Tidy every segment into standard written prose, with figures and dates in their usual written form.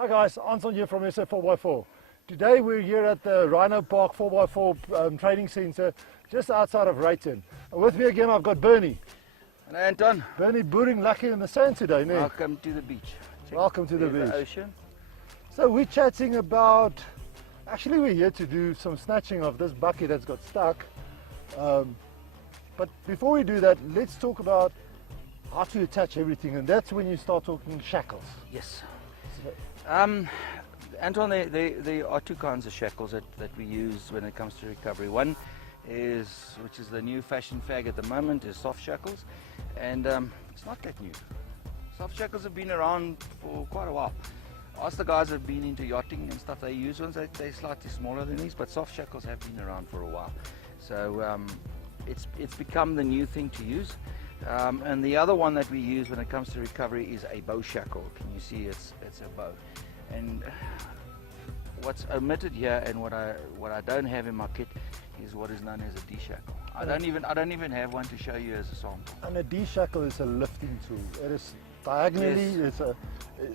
Hi guys, Anton here from SA4x4. Today we're here at the Rhino Park 4x4 training centre just outside of Rayton. And with me again I've got Bernie. Hello Anton. Bernie boering lucky in the sand today, ne? Welcome to the beach. Welcome to the beach. The ocean. So we're chatting about, actually we're here to do some snatching of this bucket that's got stuck. But before we do that, let's talk about how to attach everything, and that's when you start talking shackles. Yes. Anton, there are two kinds of shackles that we use when it comes to recovery. One is, which is the new fashion fag at the moment, is soft shackles, and it's not that new. Soft shackles have been around for quite a while. Ask the guys that have been into yachting and stuff, they use ones, they're slightly smaller than these, but soft shackles have been around for a while. So it's become the new thing to use. And the other one that we use when it comes to recovery is a bow shackle. Can you see it's a bow? And what's omitted here, and what I don't have in my kit, is what is known as a D shackle. I don't even have one to show you as a sample. And a D shackle is a lifting tool. It is diagonally, yes.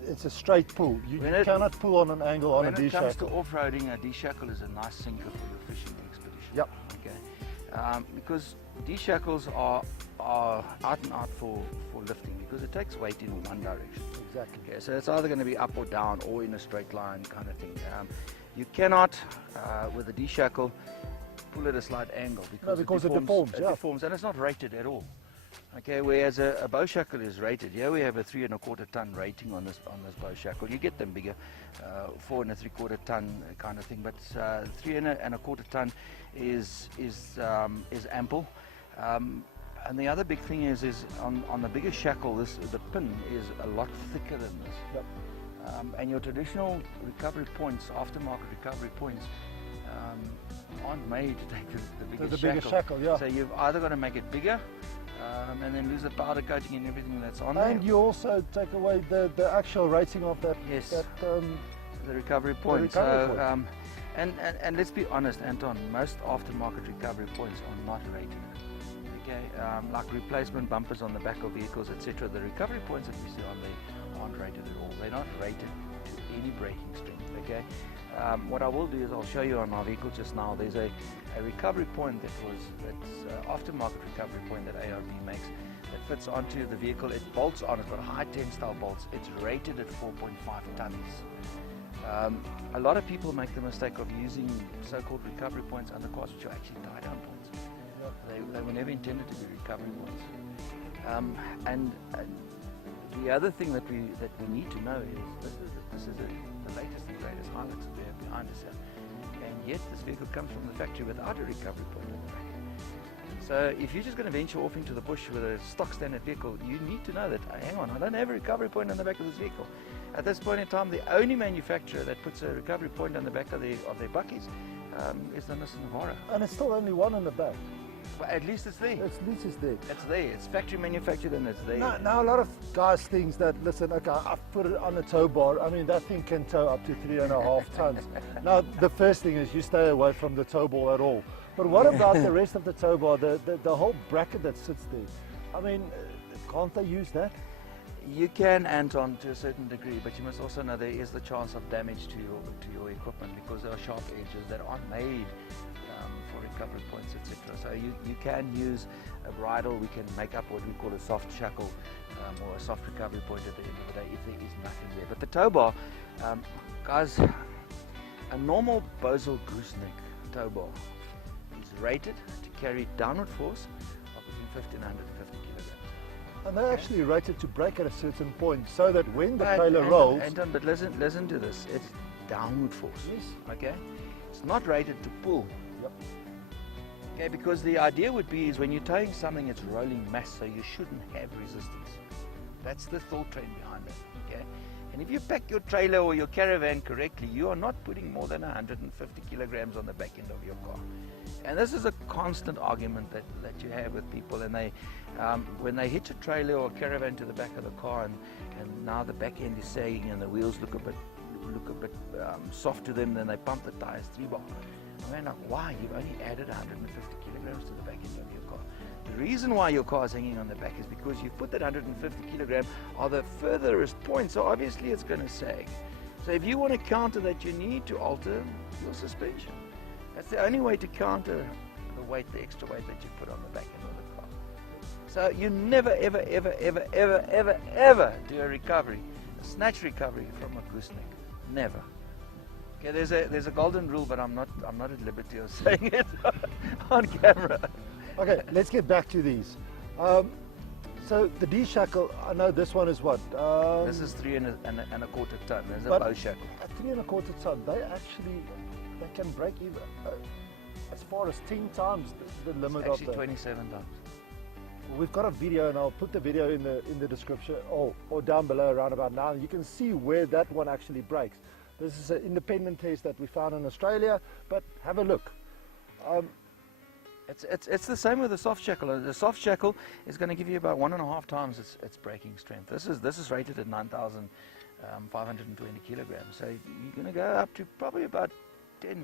It's a straight pull. You cannot pull on an angle on a D shackle. When it comes to off-roading, a D shackle is a nice sinker for your fishing expedition. Yep. Okay. Because D shackles are out and out for lifting, because it takes weight in one direction. Exactly. Okay, so it's either going to be up or down or in a straight line kind of thing. You cannot, with a D shackle, pull at a slight angle because, it deforms. It deforms, and it's not rated at all. Okay, whereas a bow shackle is rated. Here we have a 3 1/4 ton rating on this bow shackle. You get them bigger, 4 3/4 ton kind of thing, but 3 1/4 ton is ample. And the other big thing is on the bigger shackle, the pin is a lot thicker than this. Yep. And your traditional recovery points, aftermarket recovery points, aren't made to take the bigger shackle. Yeah. So you've either got to make it bigger, and then lose the powder coating and everything that's on there. And you also take away the actual rating of that. Yes. The recovery point. And let's be honest, Anton, most aftermarket recovery points are not rated. Okay, like replacement bumpers on the back of vehicles, etc. The recovery points that we see on there aren't rated at all. They're not rated to any braking strength. Okay. What I will do is I'll show you on my vehicle just now. There's a recovery point that's aftermarket recovery point that ARB makes that fits onto the vehicle. It bolts on. It's got high tensile bolts. It's rated at 4.5 tons. A lot of people make the mistake of using so-called recovery points on the cars, which are actually tie-down points. They were never intended to be recovery points. And the other thing that we need to know is this is the latest and greatest Hilux that we have behind us here, and yet this vehicle comes from the factory without a recovery point on the back. So if you're just going to venture off into the bush with a stock standard vehicle, you need to know that, hang on, I don't have a recovery point on the back of this vehicle. At this point in time, the only manufacturer that puts a recovery point on the back of their buckies is the Nissan Navara. And it's still only one in the back. But at least it's there. At least it's there. It's there. It's factory manufactured and it's there. Now a lot of guys think that, listen, okay, I've put it on a tow bar. I mean, that thing can tow up to 3.5 tons. Now, the first thing is you stay away from the tow bar at all. But what about the rest of the tow bar, the whole bracket that sits there? I mean, can't they use that? You can, Anton, to a certain degree, but you must also know there is the chance of damage to your equipment, because there are sharp edges that aren't made for recovery points, etc. So you can use a bridle. We can make up what we call a soft shackle or a soft recovery point at the end of the day if there is nothing there. But the tow bar, guys, a normal Bosal gooseneck tow bar is rated to carry downward force of between 50 and 150 kilograms. And they're actually rated to brake at a certain point, so that when the trailer rolls... Anton, but listen to this. It's downward force. Yes. Okay? It's not rated to pull. Yep. Okay, because the idea would be is when you're towing something, it's rolling mass, so you shouldn't have resistance. That's the thought train behind it. Okay? And if you pack your trailer or your caravan correctly, you are not putting more than 150 kilograms on the back end of your car. And this is a constant argument that you have with people, and they when they hitch a trailer or a caravan to the back of the car, and now the back end is sagging and the wheels look a bit soft to them, then they pump the tires 3-bar. I mean, like, why? You've only added 150 kilograms to the back end of your car. The reason why your car is hanging on the back is because you've put that 150 kilogram on the furthest point, so obviously it's going to sag. So if you want to counter that, you need to alter your suspension. That's the only way to counter the weight, the extra weight that you put on the back end of the car. So you never, ever, ever, ever, ever, ever, ever do a recovery, a snatch recovery from a gooseneck. Never. Okay, there's a golden rule, but I'm not at liberty of saying it on camera. Okay, let's get back to these. So the D-shackle, I know this one is what? This is 3.25 ton. There's a bow shackle. At 3.25 ton, they can break even as far as 10 times the limit Actually of the. 27 times. We've got a video, and I'll put the video in the description or down below around about now. You can see where that one actually breaks. This is an independent test that we found in Australia, but have a look. It's the same with the soft shackle. The soft shackle is going to give you about 1.5 times its braking strength. This is rated at 9,520 kilograms. So you're going to go up to probably about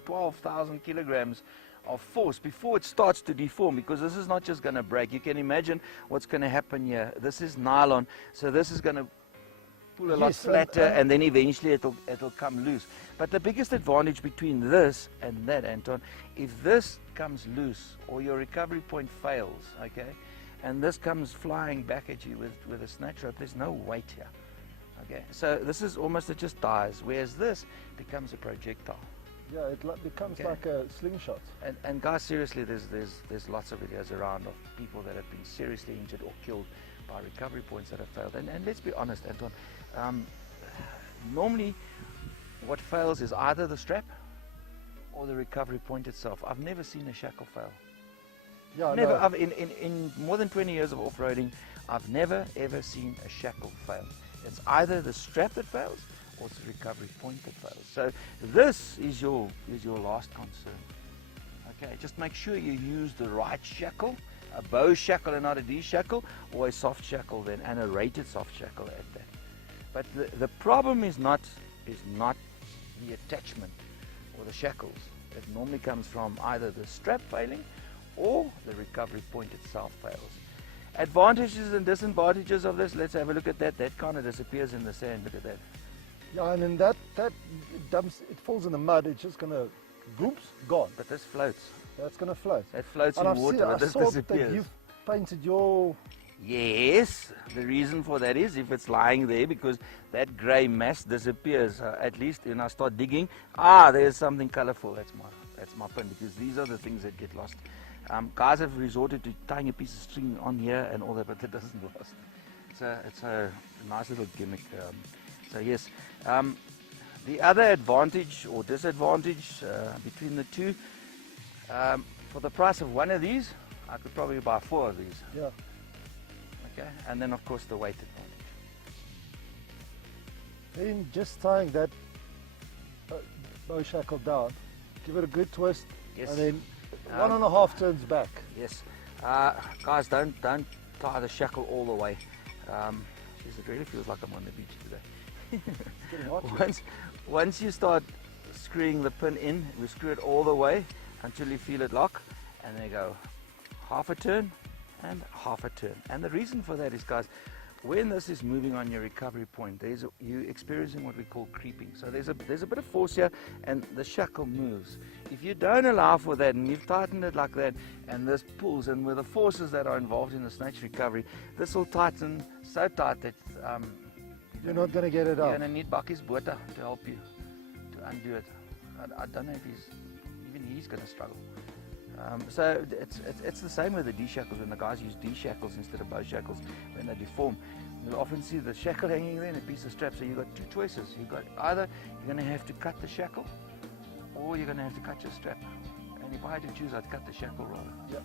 12,000 kilograms of force before it starts to deform, because this is not just going to break. You can imagine what's going to happen here. This is nylon, so this is going to pull a lot flatter, and then eventually it'll come loose. But the biggest advantage between this and that, Anton, if this comes loose or your recovery point fails, okay, and this comes flying back at you with a snatch rope, there's no weight here. Okay, so this is almost, it just dies, whereas this becomes a projectile. Yeah, it becomes like a slingshot. And guys, seriously, there's lots of videos around of people that have been seriously injured or killed by recovery points that have failed. And let's be honest, Anton, normally what fails is either the strap or the recovery point itself. I've never seen a shackle fail. Yeah, never. no. In more than 20 years of off-roading, I've never ever seen a shackle fail. It's either the strap that fails or it's the recovery point that fails. So this is your last concern. Okay, just make sure you use the right shackle, a bow shackle and not a D shackle, or a soft shackle then, and a rated soft shackle at that. But the problem is not the attachment or the shackles. It normally comes from either the strap failing or the recovery point itself fails. Advantages and disadvantages of this, let's have a look at that. That kind of disappears in the sand. Look at that. Yeah, and then that dumps, it falls in the mud, it's just gonna, goops, gone. But this floats. That's gonna float. That floats And in water, but this disappears. That you've painted your... Yes, the reason for that is if it's lying there, because that grey mass disappears. At least when I start digging, there's something colourful. That's my pin, because these are the things that get lost. Guys have resorted to tying a piece of string on here and all that, but it doesn't last. It's a nice little gimmick. So yes, the other advantage or disadvantage between the two, for the price of one of these, I could probably buy 4 of these. Yeah. Okay, and then of course the weight advantage. Then just tying that bow shackle down, give it a good twist, Yes. and then 1.5 turns back. Yes, guys, don't tie the shackle all the way. Geez, it really feels like I'm on the beach today. It's getting hot. Once you start screwing the pin in, we screw it all the way until you feel it lock, and then go half a turn and half a turn. And the reason for that is, guys, when this is moving on your recovery point, you're experiencing what we call creeping. So there's a bit of force here, and the shackle moves. If you don't allow for that, and you've tightened it like that, and this pulls, and with the forces that are involved in the snatch recovery, this will tighten so tight that you're not going to get it out. You're going to need Bakkies Botha to help you to undo it. I don't know if even he's going to struggle. So it's the same with the D shackles. When the guys use D shackles instead of bow shackles, when they deform, you'll often see the shackle hanging there and a piece of strap. So you've got 2 choices. You've got either you're going to have to cut the shackle, or you're going to have to cut your strap. And if I had to choose, I'd cut the shackle rather. Yeah.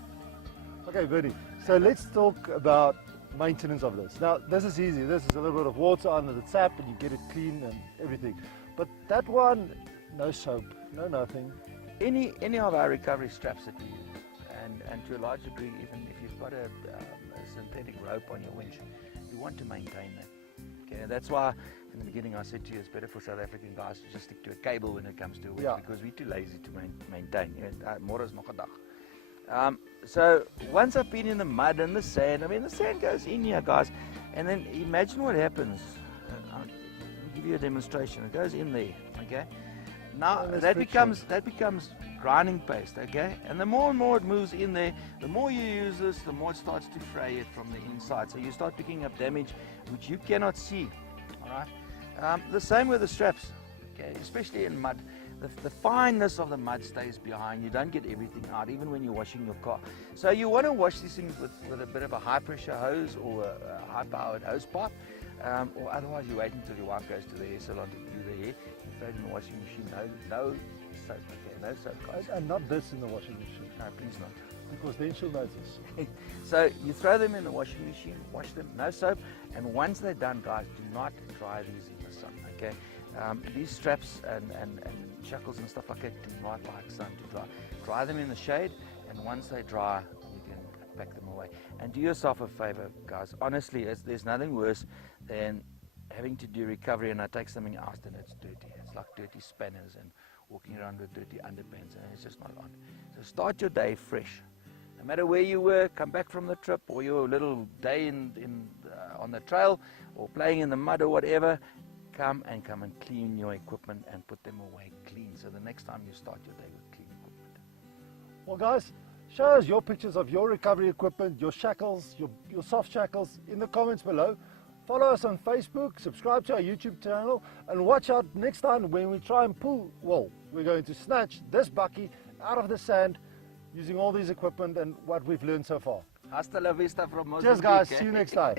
Okay, Bernie. So let's talk about maintenance of this. Now, this is easy. This is a little bit of water under the tap, and you get it clean and everything. But that one, no soap, no nothing. Any of our recovery straps that we use, and to a large degree, even if you've got a synthetic rope on your winch, you want to maintain that. Okay, and that's why in the beginning I said to you, it's better for South African guys to just stick to a cable when it comes to a winch, because we're too lazy to maintain. More is nog 'n dag. So once I've been in the mud and the sand, I mean the sand goes in here, guys, and then imagine what happens. I'll give you a demonstration. It goes in there, okay? Now And that becomes grinding paste, okay? And the more and more it moves in there, the more you use this, the more it starts to fray it from the inside. So you start picking up damage which you cannot see, all right? The same with the straps, okay? Especially in mud. The fineness of the mud stays behind. You don't get everything out, even when you're washing your car. So you want to wash these things with a bit of a high pressure hose or a high powered hose pipe, or otherwise you wait until your wife goes to the hair salon to do the hair. You throw it in the washing machine. No soap, okay? No soap, guys. And not this in the washing machine. No, please not. Because then she'll notice. So you throw them in the washing machine, wash them, no soap, and once they're done, guys, do not dry these in the sun, okay? These straps and shackles and stuff like that do not like sun to dry. Dry them in the shade, and once they dry, you can pack them away. And do yourself a favor, guys. Honestly, there's nothing worse than having to do recovery and I take something out and it's dirty. It's like dirty spanners and walking around with dirty underpants, and it's just not on. So start your day fresh. No matter where you were, come back from the trip or your little day on the trail or playing in the mud or whatever, come and clean your equipment and put them away clean. So the next time you start your day with clean equipment. Well, guys, show us your pictures of your recovery equipment, your shackles, your soft shackles in the comments below. Follow us on Facebook, subscribe to our YouTube channel, and watch out next time when we try and pull, well, we're going to snatch this bucky out of the sand using all these equipment and what we've learned so far. Hasta la vista from Mozambique. Cheers, guys. See you next time.